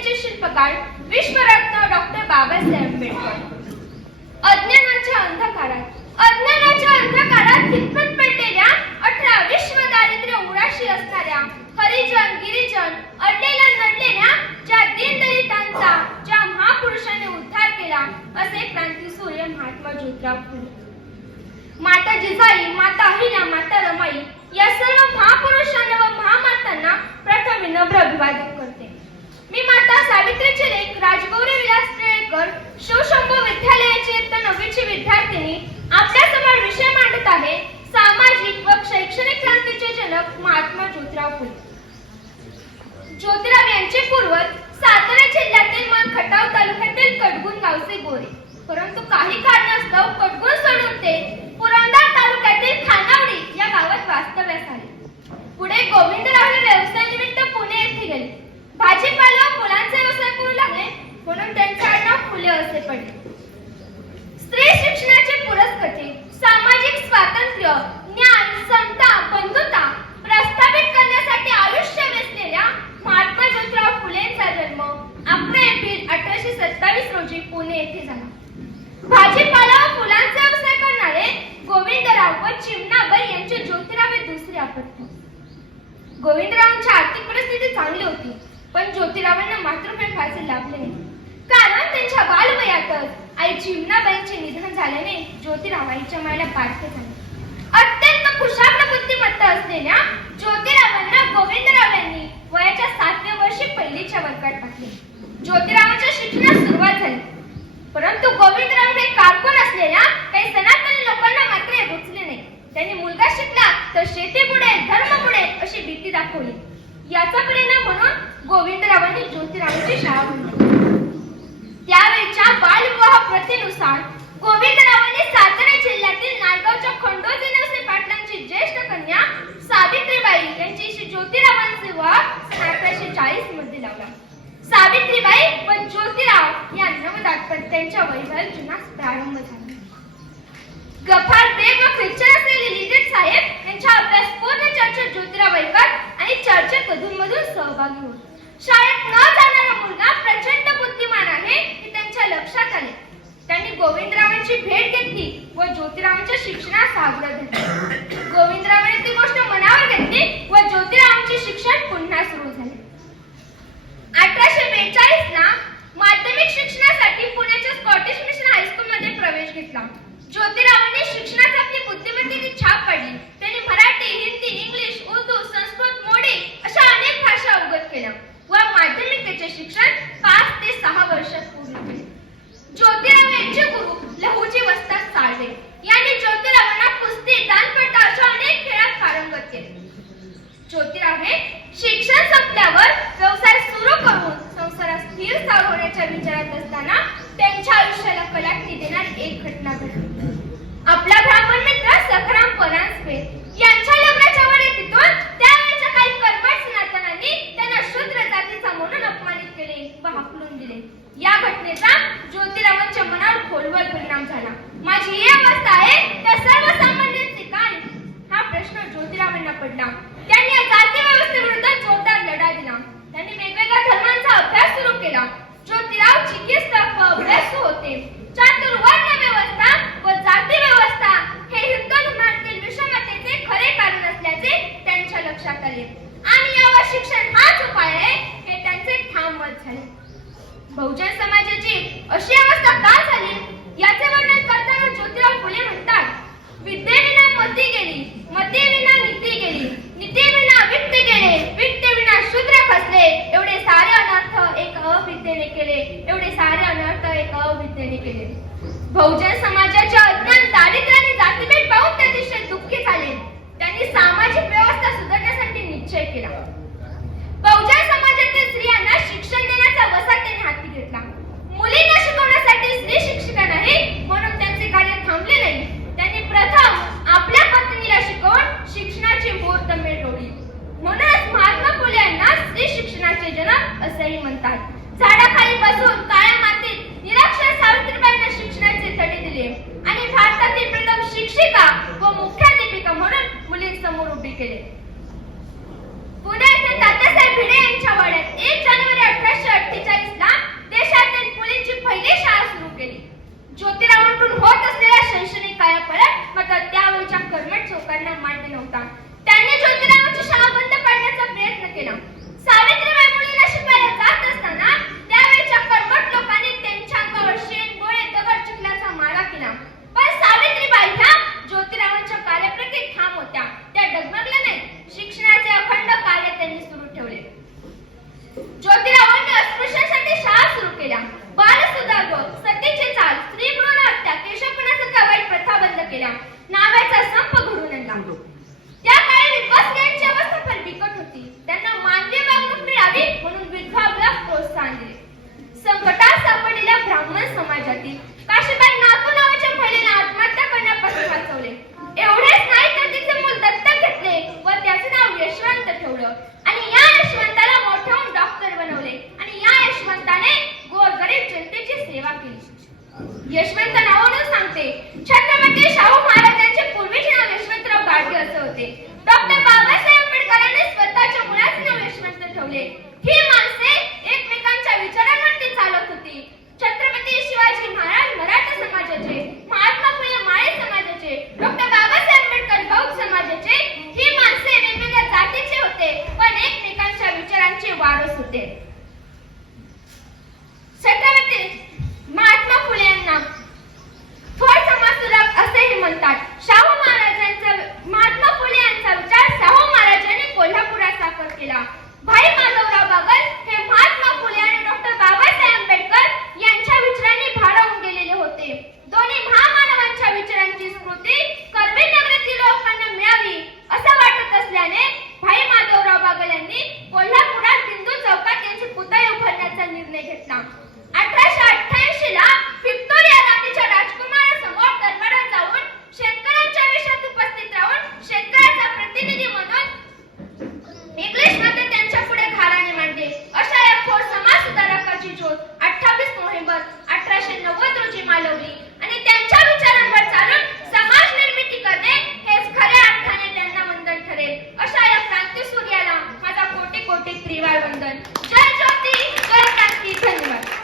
विज्ञानाचे शिल्पकार विश्वरत्न डॉक्टर बाबासाहेब आंबेडकर. अज्ञानाच्या अंधकारात अज्ञानाच्या अंधकारात कितपत पेटलेल्या होय. परंतु काही काळ चिमणाबाई यांचे ज्योतिरावे दुसरे आपत्ती. गोविंदरावांची आर्थिक परिस्थिती चांगली होती पण ज्योतिरावांना मातृप्रेम फारसे लाभले कारण त्यांच्या बालवयातच आई चिमणाबाईंचे निधन झाल्याने ज्योतिरावांच्या मायला पार्थ झाले. अत्यंत कुशाग्र बुद्धिमत्ता असलेल्या ज्योतिरावांना गोविंदराव यांनी वयाच्या सातव्या वर्षी पहिलीच्या वर्गात टाकले ज्योतिरावांच्या शिक्षणास सुरुवात झाली. परंतु गोविंदराव हे कारकून असलेल्या काही सनातन लोकांना मात्र हे शेती पुढे धर्म पुढे अशी भीती दाखवली. याचा परिणाम म्हणून गोविंदरावांनी ज्योतिरावांची शाळा बनवली त्यावेळच्या बालविवाह प्रथेनुसार गोविंदरावांनी सातारा जिल्ह्यातील नायगाव बळकट आणि चर्चेत मधून मधून सहभागी होत शाळेत न जाणारा मुलगा प्रचंड बुद्धिमान आहे हे त्यांच्या लक्षात आले. त्यांनी गोविंदरावांची भेट घेतली व ज्योतिरावांच्या शिक्षणास आग्रह घेतला गोविंदरावांनी ती गोष्ट मनावर घेतली व ज्योतिरावांचे शिक्षण पुन्हा सुरू झाले. अठराशे बेचाळीस ला माध्यमिक शिक्षणासाठी पुण्याच्या स्कॉटिश मिशन हायस्कूल मध्ये प्रवेश घेतला. ज्योतिरावांनी Organ's with केले. एवढे सारे अनर्थ एका अविद्येने केले. बहुजन समाज ज्योतिरावांकडून होत असलेला शैक्षणिक कार्यपलट मात्र त्यावेळच्या कर्मट चौकांना मान्य नव्हता. त्यांनी ज्योतिरावांची शाळा बंद पाडण्याचा प्रयत्न केला. सावित्री यशवंत नावानं सांगते. अठ्ठावीस नोव्हेंबर अठराशे नव्वद रोजी मालवली. आणि त्यांच्या विचारांवर चालून समाज निर्मिती करणे हेच खऱ्या अर्थाने त्यांना वंदन ठरेल. अशा या क्रांती सूर्याला माझा कोटी कोटी त्रिवार वंदन. जय ज्योती जय क्रांती धन्यवाद.